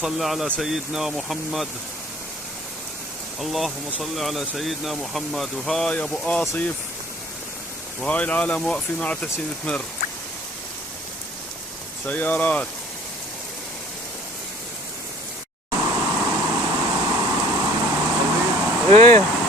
صل على سيدنا محمد. اللهم صل على سيدنا محمد. وهاي ابو آصف وهاي العالم واقفة مع تحسين تمر سيارات. ايه